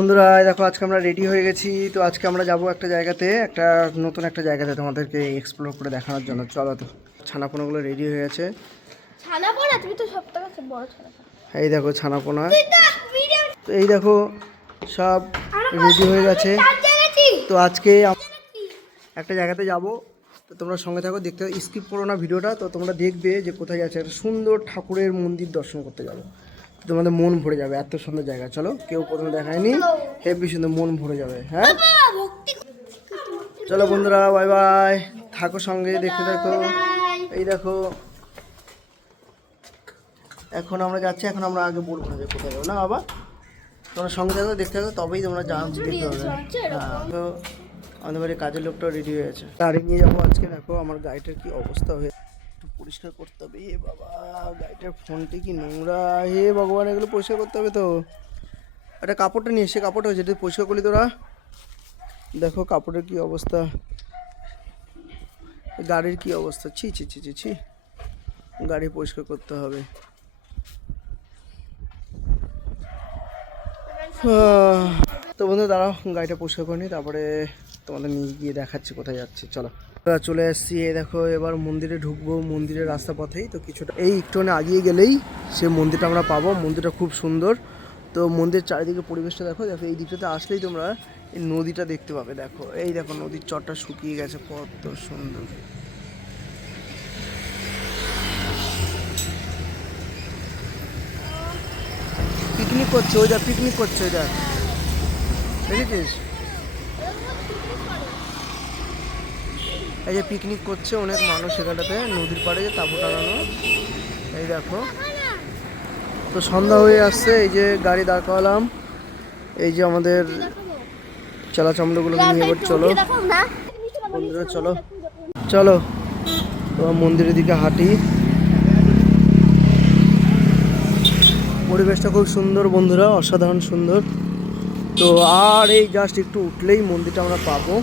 বন্ধুরা দেখো আজকে আমরা রেডি হয়ে গেছি। তো আজকে আমরা যাব একটা জায়গাতে, নতুন একটা জায়গাতে তোমাদেরকে এক্সপ্লোর করে দেখানোর জন্য। চলো, তো ছানাপোনাগুলো রেডি হয়ে গেছে। ছানাপোনা তুমি তো সবথেকে বড় ছানাপোনা। এই দেখো ছানাপোনা, তো এই দেখো সব রেডি হয়ে গেছে। তো আজকে একটা জায়গাতে যাব, তো তোমরা সঙ্গে থাকো, দেখতে স্কিপ করো না ভিডিওটা। তো তোমরা দেখবে যে কোথায় যাচ্ছে, একটা সুন্দর ঠাকুরের মন্দির দর্শন করতে যাবো। তোমাদের মন ভরে যাবে, এত সুন্দর জায়গা। চলো, কেউ প্রথমে দেখায়নি, হেভি সুন্দর, মন ভরে যাবে। হ্যাঁ চলো বন্ধুরা, বাই বাই, থাকো সঙ্গে, দেখতে থাকো। এই দেখো এখন আমরা যাচ্ছি, এখন আমরা আগে বলবো না যে কোথায় যাবো, না বাবা, তোমরা সঙ্গে থাকো, দেখতে থাকো, তবেই তোমরা দেখতে পাবে। হ্যাঁ, তো আমাদের বাড়ির কাজের লোকটাও রেডি হয়ে গেছে, গাড়ি নিয়ে যাবো আজকে। দেখো আমার গাড়িটার কি অবস্থা হয়ে, একটু পরিষ্কার করতে হবে। এ বাবা, গাড়িটার ফোনটি কি নোংরা, হে ভগবান, এগুলো পরিষ্কার করতে হবে। তো একটা কাপড়টা নিয়ে এসে, কাপড়টা হয়েছে, পরিষ্কার করলি তোরা। দেখো কাপড়ের কি অবস্থা, গাড়ির কি অবস্থা, ছি ছি ছি ছি ছি, গাড়ি পরিষ্কার করতে হবে। তো বন্ধু দাঁড়াও, গাড়িটা পরিষ্কার করে নিই, তারপরে তোমাদের নিয়ে গিয়ে দেখাচ্ছি কোথায় যাচ্ছি। চলো, চলে এসেছি। এই দেখো এবার মন্দিরে ঢুকবো, মন্দিরের রাস্তা পথেই তো কিছুটা, এই একটুখানি আগিয়ে গেলেই সে মন্দিরটা আমরা পাবো। মন্দিরটা খুব সুন্দর। তো মন্দির চারিদিকে পরিবেশটা দেখো, দেখো এই দিকটাতে আসলেই তোমরা এই নদীটা দেখতে পাবে। দেখো এই দেখো নদীর চরটা শুকিয়ে গেছে, কত সুন্দর। পিকনিক করছে ওই দেখ, পিকনিক করছে ওই দেখ, দেখেছিস? এই যে পিকনিক করছে অনেক মানুষ এখানটাতে, নদীর পাড়ে যে তাঁবু টানানো, এই দেখো। তো সন্ধ্যা হয়ে আসছে, এই যে গাড়ি দাঁড় করালাম, এই যে আমাদের চালাচামড়াগুলোকে নিয়ে এবার চলো বন্ধুরা, চলো চলো তো মন্দিরের দিকে হাঁটি। পরিবেশটা খুব সুন্দর বন্ধুরা, অসাধারণ সুন্দর। তো আর এই জাস্ট একটু উঠলেই মন্দিরটা আমরা পাবো।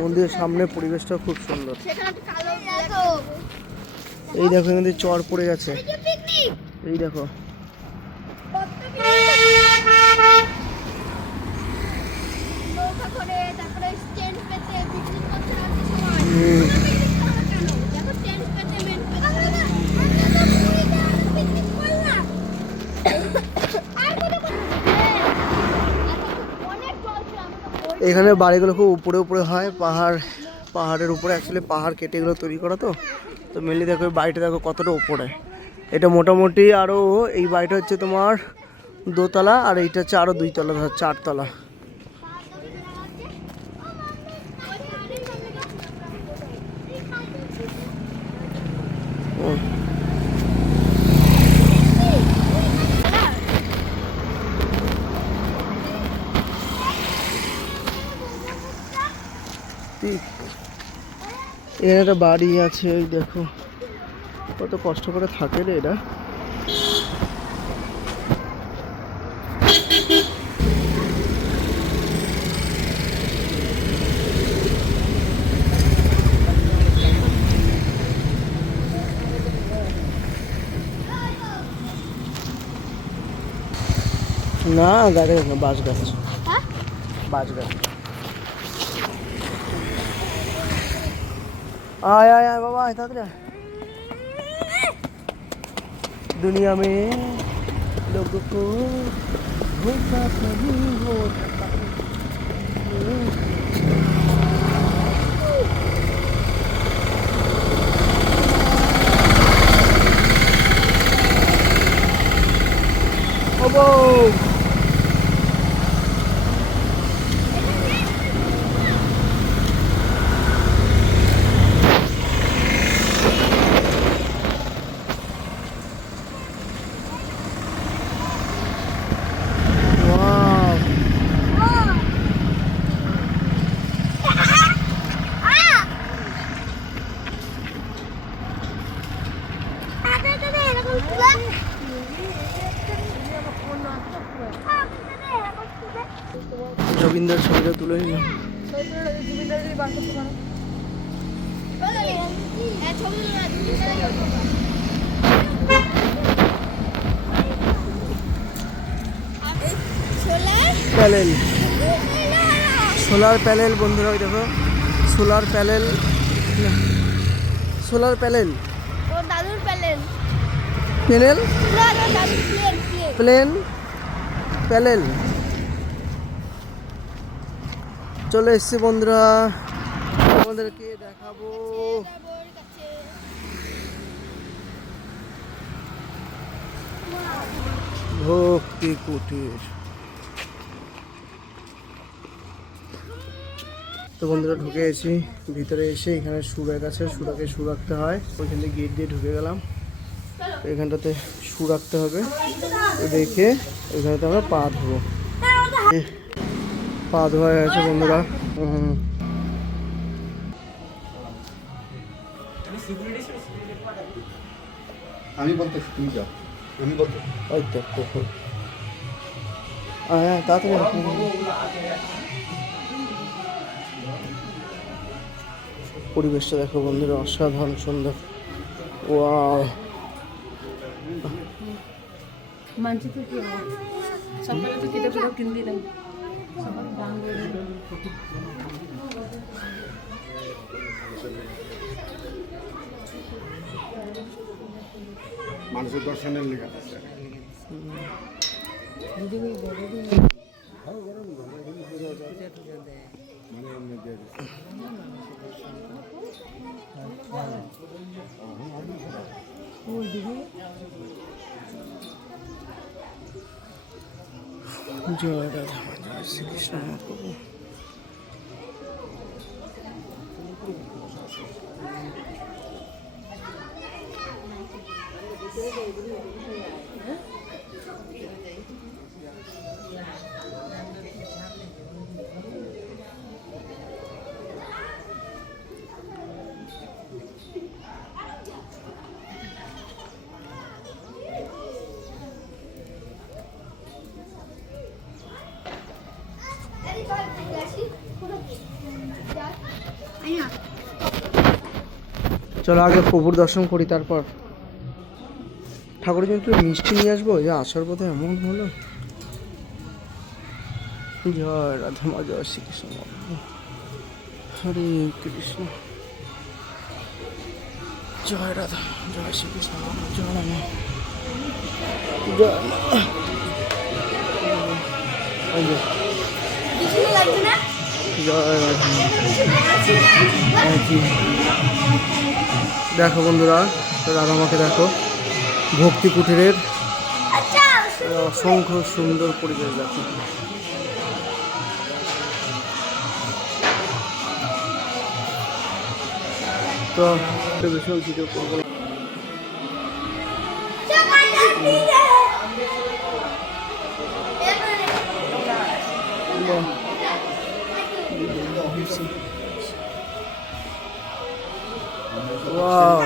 মন্দিরের সামনে পরিবেশটা খুব সুন্দর। এই দেখো এখানে চর পড়ে গেছে, এই দেখো। এখানে বাড়িগুলো খুব উপরে উপরে হয়, পাহাড়ের উপরে, অ্যাকচুয়ালি পাহাড় কেটে এগুলো তৈরি করা। তো তো মেনলি দেখো বাড়িটা দেখো কতটা উপরে। এটা মোটামুটি আরও, এই বাড়িটা হচ্ছে তোমার দোতলা, আর এইটা হচ্ছে আরও 2 তলা, ধর 4 তলা। এখানে একটা বাড়ি আছে, ওই দেখো কত কষ্ট করে থাকে রে এরা। না গাছ না, বাঁশ গাছ, বাঁশ গাছ। आय आय आय बाबा, येतात रे दुनिया में लोगों को धोखा नहीं होता। ओबो রবীন্দ্রের ছবিটা তুলে নিলাম। ছোলা প্যানেল, সোলার প্যানেল বন্ধুরা, ওই দেখো সোলার প্যানেল, সোলার প্যানেল, ওর দাদুর প্যানেল, প্যানেল, না না দাদুর প্লেন প্লেন, প্যানেল। চলে এসছি বন্ধুরা, আমাদেরকে দেখাবো ভক্তি কুটির। তো বন্ধুরা ঢুকে গেছি ভিতরে, এসে এখানে সুরাক আছে, সুরাকে শু রাখতে হয়, ওইখান থেকে গেট দিয়ে ঢুকে গেলাম। তো এখানটাতে শু রাখতে হবে, রেখে এখানেতে আমরা পা ধোবো। পা ধোয়া হয়ে গেছে বন্ধুরা। আমি বলতে তুমি যাও, আমি বলতে ওই তো হ্যাঁ তাড়াতাড়ি। পরিবেশটা দেখো বন্ধুরা, অসাধারণ সুন্দর। ওয়াও, মানচিত্র কি সকালে তো কেটে পুরো কিনে দিলাম। মানুষের দর্শনের লেখা আছে। জয় রাধা জয় শ্রীকৃষ্ণ মহাপ্রভু। চলো আগে প্রভুর দর্শন করি, তারপর ঠাকুরের জন্য একটু মিষ্টি নিয়ে আসবো। যে আসার পথে এমন হলো। জয় রাধা মা জয় শ্রীকৃষ্ণ হরে কৃষ্ণ। জয় রাধা জয় শ্রীকৃষ্ণ জয় রাধা জয় জয় রাধা। দেখো বন্ধুরা, রাধা মাকে দেখো, ভক্তি কুটিরের অসংখ্য সুন্দর পরিবেশ দেখো। তো বেশি ভিডিও করবো না। Wow.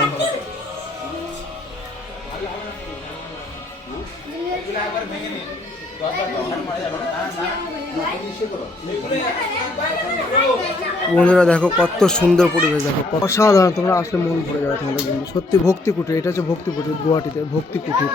বন্ধুরা দেখো কত সুন্দর পরিবেশ, দেখো অসাধারণ, তোমরা আসলে মন ভরে যাবে তোমাদের বন্ধু। সত্যি ভক্তি কুটির, এটা হচ্ছে ভক্তি কুটির, গুয়াহাটিতে ভক্তি কুটির।